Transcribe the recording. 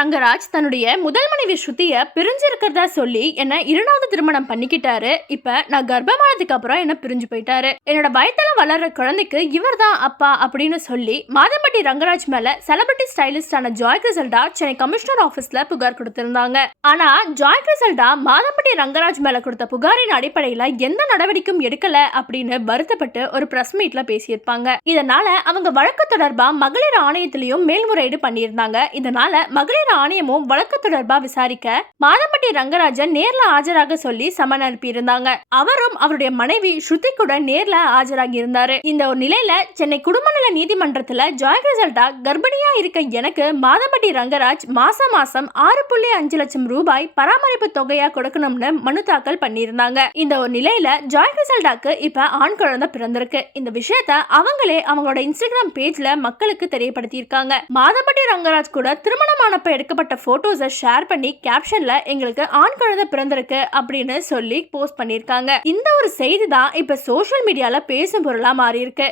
ரங்கராஜ் தன்னுடைய முதல் மனைவி ஸ்ருதிய பிரிஞ்சிருக்கிறதா சொல்லி என்ன 2வது திருமணம் பண்ணிக்கிட்டாரு. இப்ப நான் கர்ப்பமானதுக்கு அப்புறம் என்ன பிரிஞ்சு போயிட்டாரு. என்னோட வயத்துல வளர்ற குழந்தைக்கு இவர் தான் அப்பா அப்படின்னு சொல்லி மாதம்பட்டி ரங்கராஜ் மேல செலிபிரிட்டி ஸ்டைலிஸ்டான ஜாய் கிரிசல்டா சென்னை கமிஷனர் ஆபீஸ்ல புகார் கொடுத்திருந்தாங்க. ஆனா ஜாய் கிரிசல்டா மாதம்பட்டி ரங்கராஜ் மேல கொடுத்த புகாரின் அடிப்படையில எந்த நடவடிக்கையும் எடுக்கல அப்படின்னு வருத்தப்பட்டு ஒரு பிரஸ் மீட்ல பேசியிருப்பாங்க. இதனால அவங்க வழக்கு தொடர்பா மகளிர் ஆணையத்திலையும் மேல்முறையீடு பண்ணியிருந்தாங்க. இதனால மகளிர் ஆணையமும் வழக்கு தொடர்பா விசாரிக்க மாதம்பட்டி ரங்கராஜன் நேர்ல ஆஜராக சொல்லி சமன் அனுப்பி இருந்தாங்க. அவரும் அவருடைய மனைவி ஸ்ருதி கூட நேர்ல ஆஜராகி இருந்தாரு. இந்த ஒரு நிலையில சென்னை குடும்ப நல நீதிமன்றத்துல ஜாய் கிரிசல்டா கர்ப்பிணியா இருக்க எனக்கு மாதம்பட்டி ரங்கராஜ் மாசம் 6.5 லட்சம் ரூபாய் பராமரிப்பு தொகையா கொடுக்கணும்னு மனு தாக்கல் பண்ணியிருந்தாங்க. இந்த ஒரு நிலையில ஜாய் கிரிசல்டாக்கு இப்ப ஆண் குழந்தை பிறந்திருக்கு. இந்த விஷயத்த அவங்களே அவங்களோட இன்ஸ்டாகிராம் பேஜ்ல மக்களுக்கு தெரியப்படுத்தி இருக்காங்க. மாதம்பட்டி ரங்கராஜ் கூட திருமணமானப்ப எடுக்கப்பட்ட போட்டோஸை ஷேர் பண்ணி கேப்ஷன்ல எங்களுக்கு ஆண் குழந்தை பிறந்திருக்கு அப்படின்னு சொல்லி போஸ்ட் பண்ணிருக்காங்க. இந்த ஒரு செய்தி தான் இப்ப சோஷியல் மீடியால பேசும் பொருளா மாறி இருக்கு.